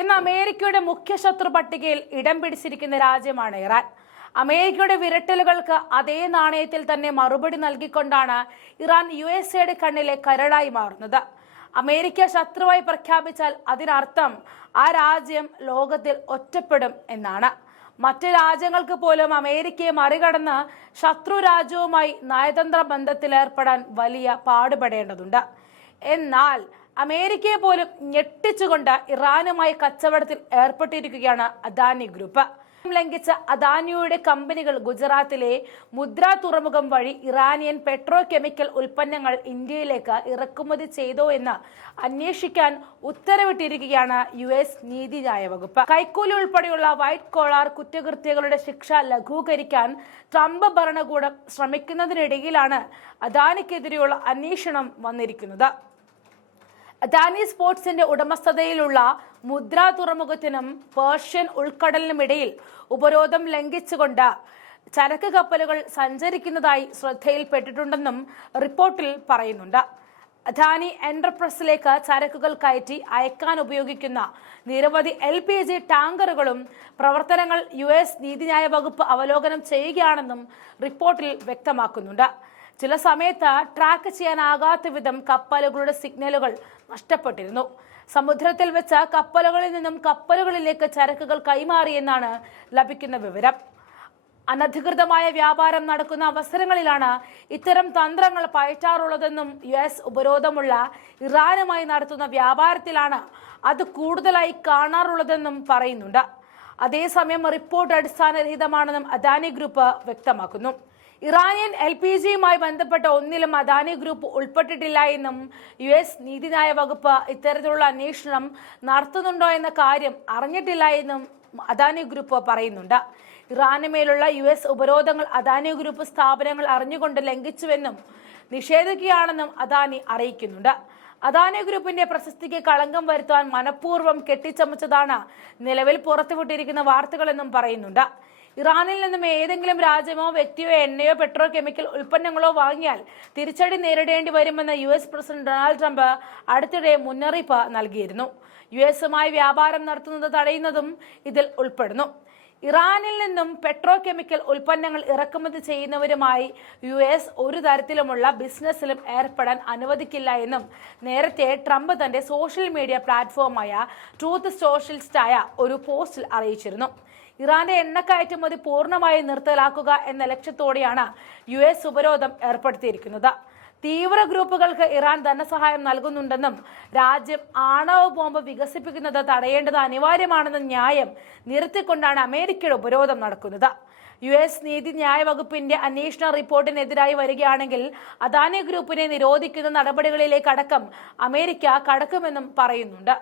ഇന്ന് അമേരിക്കയുടെ മുഖ്യ ശത്രു പട്ടികയിൽ ഇടം പിടിച്ചിരിക്കുന്ന രാജ്യമാണ് ഇറാൻ. അമേരിക്കയുടെ വിരട്ടലുകൾക്ക് അതേ നാണയത്തിൽ തന്നെ മറുപടി നൽകിക്കൊണ്ടാണ് ഇറാൻ യു എസ് എയുടെ കണ്ണിലെ കരടായി മാറുന്നത്. അമേരിക്ക ശത്രുവായി പ്രഖ്യാപിച്ചാൽ അതിനർത്ഥം ആ രാജ്യം ലോകത്തിൽ ഒറ്റപ്പെടും എന്നാണ്. മറ്റു രാജ്യങ്ങൾക്ക് പോലും അമേരിക്കയെ മറികടന്ന് ശത്രു രാജ്യവുമായി നയതന്ത്ര ബന്ധത്തിലേർപ്പെടാൻ വലിയ പാടുപെടേണ്ടതുണ്ട്. എന്നാൽ അമേരിക്കയെ പോലും ഞെട്ടിച്ചുകൊണ്ട് ഇറാനുമായി കച്ചവടത്തിൽ ഏർപ്പെട്ടിരിക്കുകയാണ് അദാനി ഗ്രൂപ്പ്. ലംഘിച്ച അദാനിയുടെ കമ്പനികൾ ഗുജറാത്തിലെ മുദ്ര തുറമുഖം വഴി ഇറാനിയൻ പെട്രോ കെമിക്കൽ ഉൽപ്പന്നങ്ങൾ ഇന്ത്യയിലേക്ക് ഇറക്കുമതി ചെയ്തോ എന്ന് അന്വേഷിക്കാൻ ഉത്തരവിട്ടിരിക്കുകയാണ് യു എസ് നീതിന്യായ വകുപ്പ്. കൈക്കൂലി ഉൾപ്പെടെയുള്ള വൈറ്റ് കോളാർ കുറ്റകൃത്യങ്ങളുടെ ശിക്ഷ ലഘൂകരിക്കാൻ ട്രംപ് ഭരണകൂടം ശ്രമിക്കുന്നതിനിടയിലാണ് അദാനിക്കെതിരെയുള്ള അന്വേഷണം വന്നിരിക്കുന്നത്. അദാനി സ്പോർട്സിന്റെ ഉടമസ്ഥതയിലുള്ള മുദ്ര തുറമുഖത്തിനും പേർഷ്യൻ ഉൾക്കടലിനുമിടയിൽ ഉപരോധം ലംഘിച്ചുകൊണ്ട് ചരക്ക് കപ്പലുകൾ സഞ്ചരിക്കുന്നതായി ശ്രദ്ധയിൽപ്പെട്ടിട്ടുണ്ടെന്നും റിപ്പോർട്ടിൽ പറയുന്നുണ്ട്. അദാനി എന്റർപ്രൈസിലേക്ക് ചരക്കുകൾ കയറ്റി അയക്കാൻ ഉപയോഗിക്കുന്ന നിരവധി എൽ പി ജി ടാങ്കറുകളും പ്രവർത്തനങ്ങൾ യു എസ് നീതിന്യായ വകുപ്പ് അവലോകനം ചെയ്യുകയാണെന്നും റിപ്പോർട്ടിൽ വ്യക്തമാക്കുന്നുണ്ട്. ചില സമയത്ത് ട്രാക്ക് ചെയ്യാനാകാത്ത വിധം കപ്പലുകളുടെ സിഗ്നലുകൾ നഷ്ടപ്പെട്ടിരുന്നു. സമുദ്രത്തിൽ വെച്ച കപ്പലുകളിൽ നിന്നും കപ്പലുകളിലേക്ക് ചരക്കുകൾ കൈമാറിയെന്നാണ് ലഭിക്കുന്ന വിവരം. അനധികൃതമായ വ്യാപാരം നടക്കുന്ന അവസരങ്ങളിലാണ് ഇത്തരം തന്ത്രങ്ങൾ പയറ്റാറുള്ളതെന്നും യു എസ് ഉപരോധമുള്ള ഇറാനുമായി നടത്തുന്ന വ്യാപാരത്തിലാണ് അത് കൂടുതലായി കാണാറുള്ളതെന്നും പറയുന്നുണ്ട്. അതേസമയം റിപ്പോർട്ട് അടിസ്ഥാനരഹിതമാണെന്നും അദാനി ഗ്രൂപ്പ് വ്യക്തമാക്കുന്നു. ഇറാനിയൻ എൽ പി ജിയുമായി ബന്ധപ്പെട്ട ഒന്നിലും അദാനി ഗ്രൂപ്പ് ഉൾപ്പെട്ടിട്ടില്ല എന്നും യു എസ് നീതിന്യായ വകുപ്പ് ഇത്തരത്തിലുള്ള അന്വേഷണം നടത്തുന്നുണ്ടോ എന്ന കാര്യം അറിഞ്ഞിട്ടില്ല എന്നും അദാനി ഗ്രൂപ്പ് പറയുന്നുണ്ട്. ഇറാന് മേലുള്ള യു എസ് ഉപരോധങ്ങൾ അദാനി ഗ്രൂപ്പ് സ്ഥാപനങ്ങൾ അറിഞ്ഞുകൊണ്ട് ലംഘിച്ചുവെന്നും നിഷേധിക്കുകയാണെന്നും അദാനി അറിയിക്കുന്നുണ്ട്. അദാനി ഗ്രൂപ്പിന്റെ പ്രശസ്തിക്ക് കളങ്കം വരുത്താൻ മനഃപൂർവം കെട്ടിച്ചമച്ചതാണ് നിലവിൽ പുറത്തുവിട്ടിരിക്കുന്ന വാർത്തകളെന്നും പറയുന്നുണ്ട്. ഇറാനിൽ നിന്നും ഏതെങ്കിലും രാജ്യമോ വ്യക്തിയോ എണ്ണയോ പെട്രോ കെമിക്കൽ ഉൽപ്പന്നങ്ങളോ വാങ്ങിയാൽ തിരിച്ചടി നേരിടേണ്ടി വരുമെന്ന് U S president Donald Trump അടുത്തിടെ മുന്നറിയിപ്പ് നൽകിയിരുന്നു. യു എസുമായി വ്യാപാരം നടത്തുന്നത് തടയുന്നതും ഇതിൽ ഉൾപ്പെടുന്നു. ഇറാനിൽ നിന്നും പെട്രോ കെമിക്കൽ ഉൽപ്പന്നങ്ങൾ ഇറക്കുമതി ചെയ്യുന്നവരുമായി യു എസ് ഒരു തരത്തിലുമുള്ള ബിസിനസ്സിലും ഏർപ്പെടാൻ അനുവദിക്കില്ല എന്നും നേരത്തെ ട്രംപ് തന്റെ സോഷ്യൽ മീഡിയ പ്ലാറ്റ്ഫോമായ ട്രൂത്ത് സോഷ്യലിസ്റ്റായ ഒരു പോസ്റ്റിൽ അറിയിച്ചിരുന്നു. ഇറാന്റെ എണ്ണ കയറ്റുമതി പൂർണമായി നിർത്തലാക്കുക എന്ന ലക്ഷ്യത്തോടെയാണ് യു എസ് ഉപരോധം ഏർപ്പെടുത്തിയിരിക്കുന്നത്. തീവ്ര ഗ്രൂപ്പുകൾക്ക് ഇറാൻ ധനസഹായം നൽകുന്നുണ്ടെന്നും രാജ്യം ആണവ ബോംബ് വികസിപ്പിക്കുന്നത് തടയേണ്ടത് അനിവാര്യമാണെന്ന ന്യായം നിർത്തിക്കൊണ്ടാണ് അമേരിക്കയുടെ ഉപരോധം നടക്കുന്നത്. യു എസ് നീതിന്യായ വകുപ്പിന്റെ അന്വേഷണ റിപ്പോർട്ടിനെതിരായി വരികയാണെങ്കിൽ അദാനി ഗ്രൂപ്പിനെ നിരോധിക്കുന്ന നടപടികളിലേക്കടക്കം അമേരിക്ക കടക്കുമെന്നും പറയുന്നുണ്ട്.